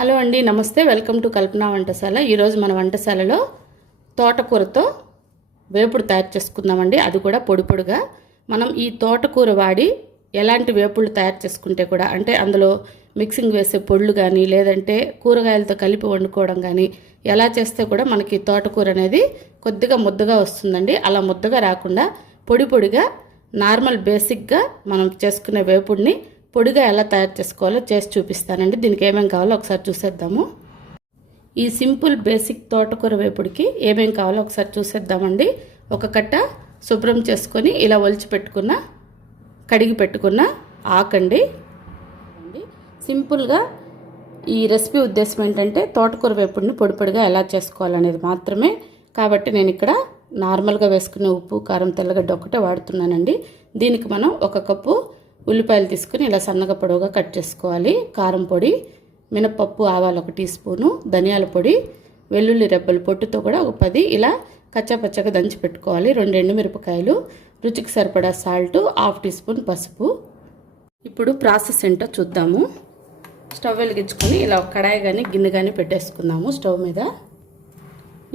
Hello అండి, నమస్తే. Welcome to కల్పన వంటశాల. ఈరోజు మన వంటశాలలో తోటకూరతో వేపుడు తయారు చేసుకుందామండి. అది కూడా పొడి పొడిగా. మనం ఈ తోటకూర వాడి ఎలాంటి వేపుళ్ళు తయారు చేసుకుంటే కూడా, అంటే అందులో మిక్సింగ్ వేసే పొళ్ళు కానీ లేదంటే కూరగాయలతో కలిపి వండుకోవడం కానీ ఎలా చేస్తే కూడా మనకి తోటకూర అనేది కొద్దిగా ముద్దగా వస్తుందండి. అలా ముద్దగా రాకుండా పొడి పొడిగా నార్మల్ బేసిక్గా మనం చేసుకునే వేపుడిని పొడిగా ఎలా తయారు చేసుకోవాలో చేసి చూపిస్తానండి. దీనికి ఏమేమి కావాలో ఒకసారి చూసేద్దాము. ఈ సింపుల్ బేసిక్ తోటకూర వేపుడికి ఏమేమి కావాలో ఒకసారి చూసేద్దామండి. ఒక కట్ట శుభ్రం చేసుకొని ఇలా ఒలిచి పెట్టుకున్న కడిగి పెట్టుకున్న ఆకండి. సింపుల్గా ఈ రెసిపీ ఉద్దేశం ఏంటంటే తోటకూర వేపుడిని పొడి పొడిగా ఎలా చేసుకోవాలనేది మాత్రమే. కాబట్టి నేను ఇక్కడ నార్మల్గా వేసుకునే ఉప్పు కారం తెల్లగడ్డ ఒకటే వాడుతున్నానండి. దీనికి మనం ఒక కప్పు ఉల్లిపాయలు తీసుకుని ఇలా సన్నగా పొడవుగా కట్ చేసుకోవాలి. కారం పొడి, మినపప్పు, ఆవాలు 1 టీ స్పూను, ధనియాల పొడి, వెల్లుల్లి రెబ్బలు పొట్టుతో కూడా ఒక 10 ఇలా కచ్చాపచ్చగా దంచి పెట్టుకోవాలి. 2 ఎండుమిరపకాయలు, రుచికి సరిపడా సాల్ట్, 1/2 టీ స్పూన్ పసుపు. ఇప్పుడు ప్రాసెస్ ఏంటో చూద్దాము. స్టవ్ వెలిగించుకొని ఇలా కడాయి కానీ గిన్నె కానీ పెట్టేసుకుందాము స్టవ్ మీద.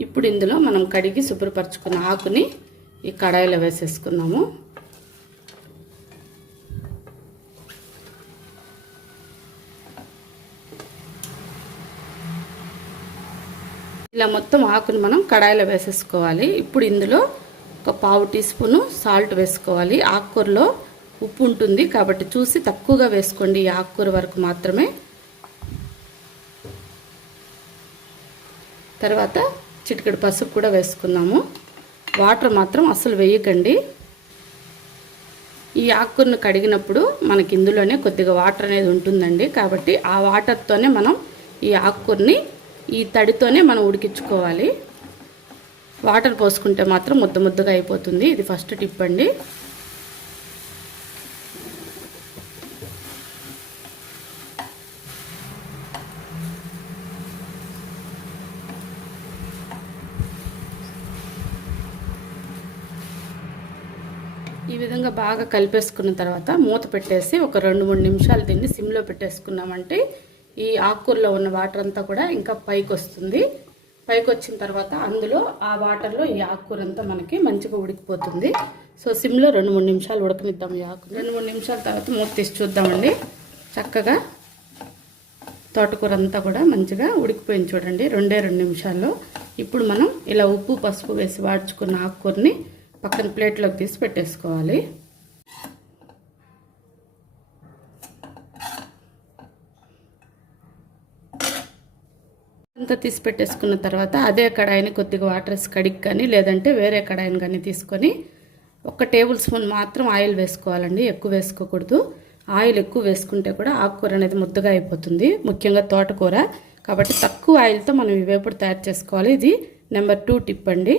ఇప్పుడు ఇందులో మనం కడిగి శుభ్రపరచుకున్న ఆకుని ఈ కడాయిలో వేసేసుకుందాము. ఇలా మొత్తం ఆకుని మనం కడాయిలో వేసేసుకోవాలి. ఇప్పుడు ఇందులో ఒక 1/2 టీ స్పూను సాల్ట్ వేసుకోవాలి. ఆకుకూరలో ఉప్పు ఉంటుంది కాబట్టి చూసి తక్కువగా వేసుకోండి. ఈ ఆకుకూర వరకు మాత్రమే. తర్వాత చిటికెడు పసుపు కూడా వేసుకున్నాము. వాటర్ మాత్రం అసలు వేయకండి. ఈ ఆకుకూరను కడిగినప్పుడు మనకి ఇందులోనే కొద్దిగా వాటర్ అనేది ఉంటుందండి. కాబట్టి ఆ వాటర్తోనే మనం ఈ ఆకుకూరని ఈ తడితోనే మనం ఉడికించుకోవాలి. వాటర్ పోసుకుంటే మాత్రం ముద్ద ముద్దగా అయిపోతుంది. ఇది ఫస్ట్ టిప్ అండి. ఈ విధంగా బాగా కలిపేసుకున్న తర్వాత మూత పెట్టేసి ఒక 2-3 నిమిషాలు దీన్ని సిమ్లో పెట్టేసుకున్నామంటే ఈ ఆకుకూరలో ఉన్న వాటర్ అంతా కూడా ఇంకా పైకి వస్తుంది. పైకి వచ్చిన తర్వాత అందులో ఆ వాటర్లో ఈ ఆకుకూర అంతా మనకి మంచిగా ఉడికిపోతుంది. సో సిమ్లో 2-3 నిమిషాలు ఉడకనిద్దాం. ఈ ఆకు 2-3 నిమిషాల తర్వాత మూత తీసి చూద్దామండి. చక్కగా తోటకూర అంతా కూడా మంచిగా ఉడికిపోయింది చూడండి 2 నిమిషాల్లో. ఇప్పుడు మనం ఇలా ఉప్పు పసుపు వేసి వాడ్చుకున్న ఆకుకూరని పక్కన ప్లేట్లోకి తీసి పెట్టేసుకోవాలి. అంతా తీసి పెట్టేసుకున్న తర్వాత అదే కడాయిని కొద్దిగా వాటర్ వేసి కడిగి కానీ లేదంటే వేరే కడాయిని కానీ తీసుకొని 1 టేబుల్ స్పూన్ మాత్రం ఆయిల్ వేసుకోవాలండి. ఎక్కువ వేసుకోకూడదు. ఆయిల్ ఎక్కువ వేసుకుంటే కూడా ఆకుకూర అనేది ముద్దగా అయిపోతుంది, ముఖ్యంగా తోటకూర. కాబట్టి తక్కువ ఆయిల్తో మనం ఈ వేపుడు తయారు చేసుకోవాలి. ఇది నెంబర్ 2 టిప్ అండి.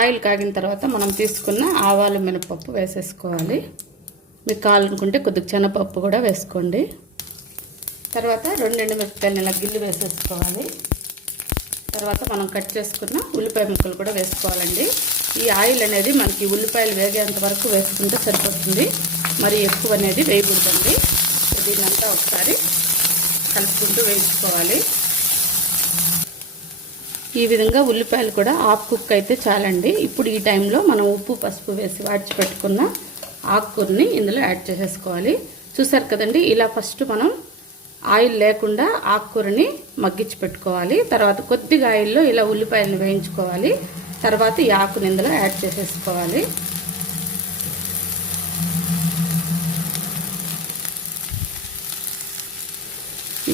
ఆయిల్ కాగిన తర్వాత మనం తీసుకున్న ఆవాలు మినపప్పు వేసేసుకోవాలి. మీకు కావాలనుకుంటే కొద్దిగా శనగపప్పు కూడా వేసుకోండి. తర్వాత 2 ఎండుమిరపకాయలు ఇలా గిల్లి వేసేసుకోవాలి. తర్వాత మనం కట్ చేసుకున్న ఉల్లిపాయ ముక్కలు కూడా వేసుకోవాలండి. ఈ ఆయిల్ అనేది మనకి ఉల్లిపాయలు వేగేంత వరకు వేసుకుంటే సరిపోతుంది. మరి ఎక్కువ అనేది వేయకూడదండి. దీన్నంతా ఒకసారి కలుపుకుంటూ వేయించుకోవాలి. ఈ విధంగా ఉల్లిపాయలు కూడా హాఫ్ కుక్ అయితే చాలండి. ఇప్పుడు ఈ టైంలో మనం ఉప్పు పసుపు వేసి వాడ్చి పెట్టుకున్న ఆకుకూరని ఇందులో యాడ్ చేసేసుకోవాలి. చూసారు కదండి, ఇలా ఫస్ట్ మనం ఆయిల్ లేకుండా ఆకుకూరని మగ్గించి పెట్టుకోవాలి. తర్వాత కొద్దిగా ఆయిల్లో ఇలా ఉల్లిపాయలను వేయించుకోవాలి. తర్వాత ఈ ఆకుని ఇందులో యాడ్ చేసేసుకోవాలి.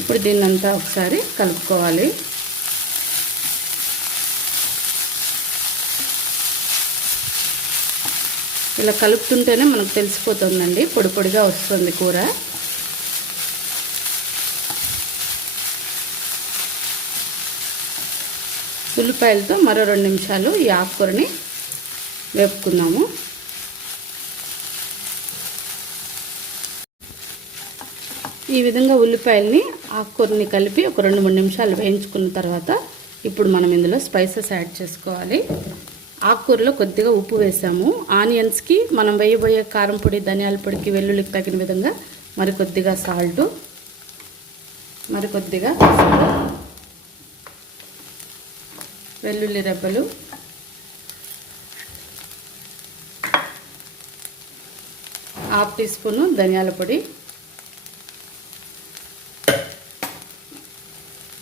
ఇప్పుడు దీన్నంతా ఒకసారి కలుపుకోవాలి. ఇలా కలుపుతుంటేనే మనకు తెలిసిపోతుందండి పొడి పొడిగా వస్తుంది కూర. ఉల్లిపాయలతో మరో 2 నిమిషాలు ఈ ఆకుకూరని వేపుకుందాము. ఈ విధంగా ఉల్లిపాయల్ని ఆకుకూరని కలిపి ఒక 2-3 నిమిషాలు వేయించుకున్న తర్వాత ఇప్పుడు మనం ఇందులో స్పైసెస్ యాడ్ చేసుకోవాలి. ఆకుకూరలో కొద్దిగా ఉప్పు వేసాము. ఆనియన్స్కి మనం వేయబోయే కారం పొడి, ధనియాల పొడికి, వెల్లుల్లికి తగిన విధంగా మరి కొద్దిగా సాల్టు, మరి కొద్దిగా వెల్లుల్లి రెబ్బలు, హాఫ్ టీ స్పూను ధనియాల పొడి,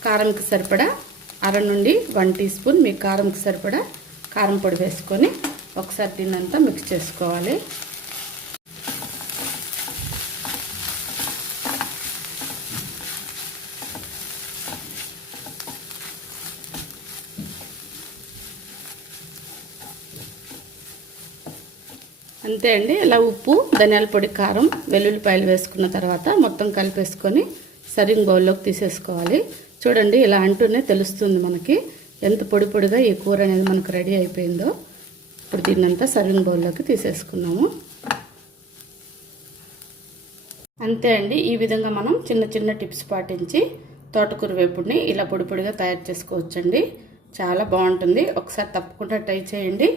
కారంకి సరిపడా 1/2 నుండి 1 టీ స్పూన్ మీ కారంకి సరిపడా కారం పొడి వేసుకొని ఒకసారి దీన్నంతా మిక్స్ చేసుకోవాలి. అంతే అండి. ఇలా ఉప్పు, ధనియాల పొడి, కారం, వెల్లుల్లిపాయలు వేసుకున్న తర్వాత మొత్తం కలిపేసుకొని సర్వింగ్ బౌల్లోకి తీసేసుకోవాలి. చూడండి, ఇలా అంటూనే తెలుస్తుంది మనకి ఎంత పొడి పొడిగా ఈ కూర అనేది మనకు రెడీ అయిపోయిందో. ఇప్పుడు దీన్నంతా సర్వింగ్ బౌల్లోకి తీసేసుకున్నాము. అంతే అండి. ఈ విధంగా మనం చిన్న చిన్న టిప్స్ పాటించి తోటకూర వేపుడిని ఇలా పొడి పొడిగా తయారు చేసుకోవచ్చండి. చాలా బాగుంటుంది. ఒకసారి తప్పకుండా ట్రై చేయండి.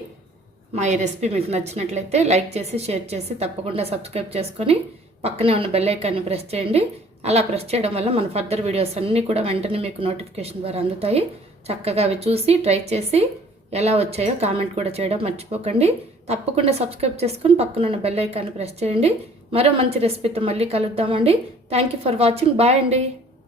మా ఈ రెసిపీ మీకు నచ్చినట్లయితే లైక్ చేసి, షేర్ చేసి, తప్పకుండా సబ్స్క్రైబ్ చేసుకొని పక్కనే ఉన్న బెల్ ఐకాన్ని ప్రెస్ చేయండి. అలా ప్రెస్ చేయడం వల్ల మన ఫర్దర్ వీడియోస్ అన్నీ కూడా వెంటనే మీకు నోటిఫికేషన్ ద్వారా అందుతాయి. చక్కగా అవి చూసి ట్రై చేసి ఎలా వచ్చాయో కామెంట్ కూడా చేయడం మర్చిపోకండి. తప్పకుండా సబ్స్క్రైబ్ చేసుకొని పక్కన ఉన్న బెల్ ఐకాన్ని ప్రెస్ చేయండి. మరో మంచి రెసిపీతో మళ్ళీ కలుద్దామండి. Thank you for watching. Bye అండి.